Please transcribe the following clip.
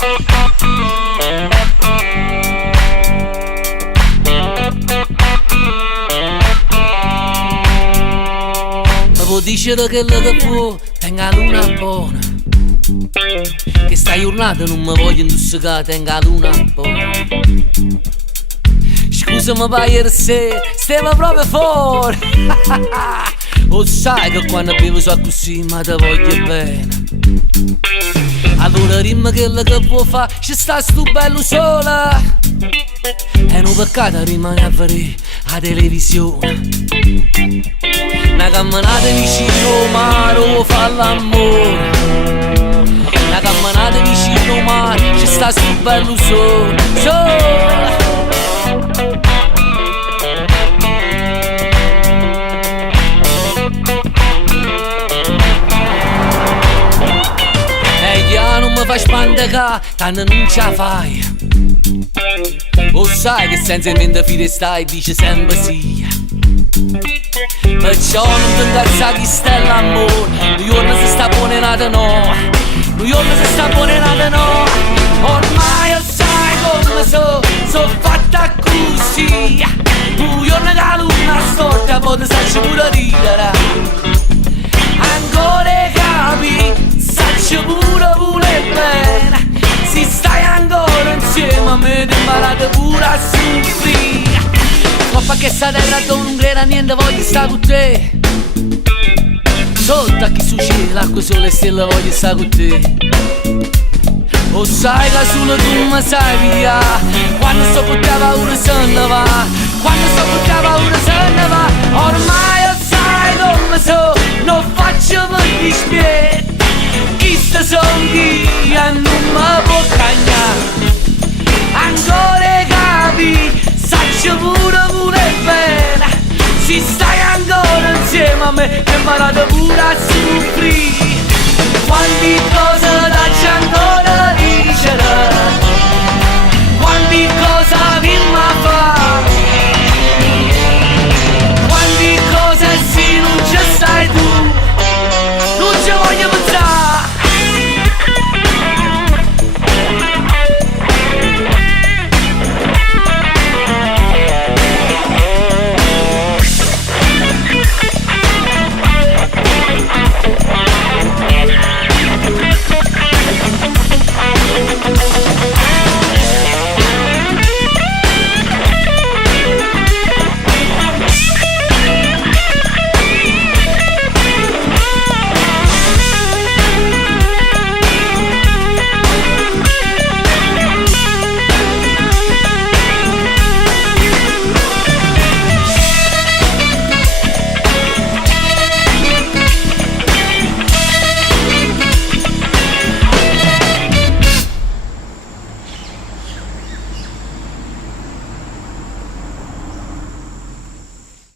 Ma dicere che quello che può tenga la luna buona, che sta giornata non mi voglio indossare, tenga la luna buona. Scusami per ieri sera, stiamo proprio fuori. O sai che quando bevo so così ma te voglio bene. Allora dimmi quello che può fare, ci sta sto bello sola. È un peccato rimane a vedere la televisione. Una camminata vicino al mare o fa l'amore. Una camminata vicino al mare, ci sta sto bello sole, sole. Non mi fai spandecare, tanto non ce la fai. O sai che senza niente fide stai, dice sempre sì. Perciò non ti incazza chi sta l'amore. Un giorno si sta ponenata no, un giorno si sta ponenata no. Ormai lo sai come so fatta così. Un giorno che la luna storta, poi ti sacci pure ridere. Ancora capi, sacci pure bene. Se stai ancora insieme a me ti imparate pure a soffrire. Ma perché sta terra dove non creda niente voglio stare con te. Sotto a chi succede l'acqua sole e stelle voglio stare con te. O sai che solo tu mi sai via. Quando sto buttava una se ne va. Quando sto buttava una se ne va. Ormai lo sai come non faccio per dispiacere. Chi sta songhia non mi può cagnare. Ancora capi, sacci pure bene. Se stai ancora insieme a me, ti imparate pure a soffrire.